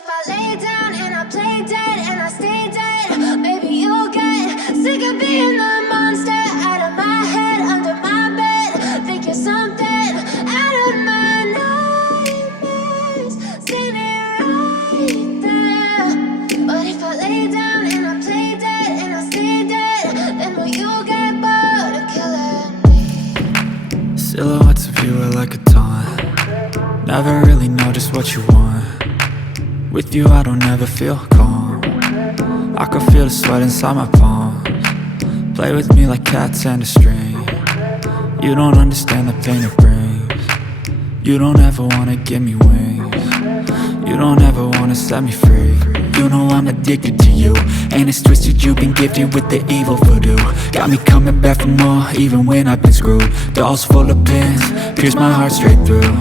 if I lay down and I play dead and I stay dead, maybe you'll get sick of being the monster out of my head, under my bed. Think you're something out of my nightmares, standing right there. But if I lay down and I play dead and I stay dead, then will you get bored of killing me? Silhouettes of you are like a taunt. Never really know just what you want. With you I don't ever feel calm. I can feel the sweat inside my palms. Play with me like cats and a string. You don't understand the pain it brings. You don't ever wanna give me wings. You don't ever wanna set me free. You know I'm addicted to you, and it's twisted, you've been gifted with the evil voodoo. Got me coming back for more, even when I've been screwed. Dolls full of pins, pierce my heart straight through.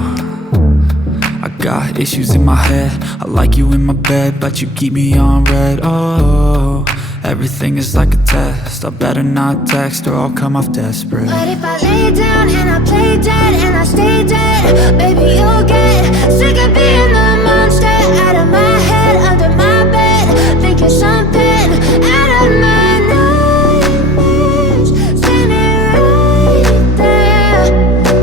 I got issues in my head, I like you in my bed, but you keep me on red. Oh, everything is like a test, I better not text or I'll come off desperate. But if I lay down and I play dead and I stay dead, baby you'll get sick of being the monster out of my head, under my bed. Think you're something out of my nightmares, standing right there.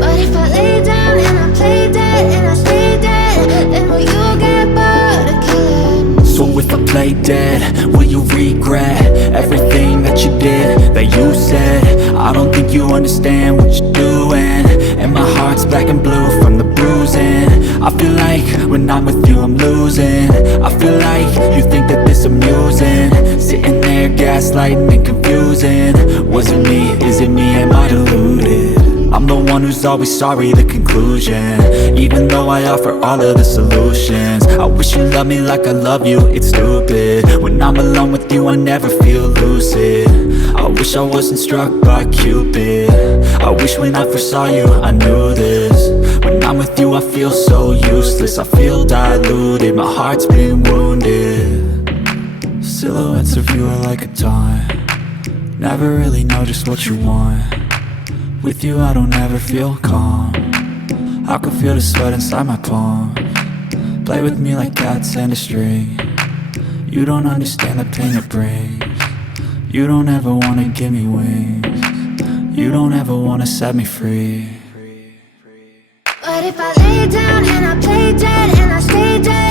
But if I lay down and I play dead and I stay dead, then will you get bored of killing me? So if I play dead, will you regret everything that you did, that you said? I don't think you understand what you're doing, and my heart's black and blue from the bruising. I feel like when I'm with you I'm losing. I feel like you think that this amusing, sitting there gaslighting and confusing. Was it me? Is it me? Am I deluded? I'm the one who's always sorry, the conclusion, even though I offer all of the solutions. I wish you loved me like I love you, it's stupid. When I'm alone with you I never feel lucid. I wish I wasn't struck by Cupid. I wish when I first saw you I knew this. When I'm with you I feel so useless, I feel diluted, my heart's been wounded. Silhouettes of you are like a taunt. Never really know just what you want. With you I don't ever feel calm. I can feel the sweat inside my palms. Play with me like cats and a string. You don't understand the pain it brings. You don't ever wanna give me wings. You don't ever wanna set me free. But if I lay down and I play dead and I stay dead,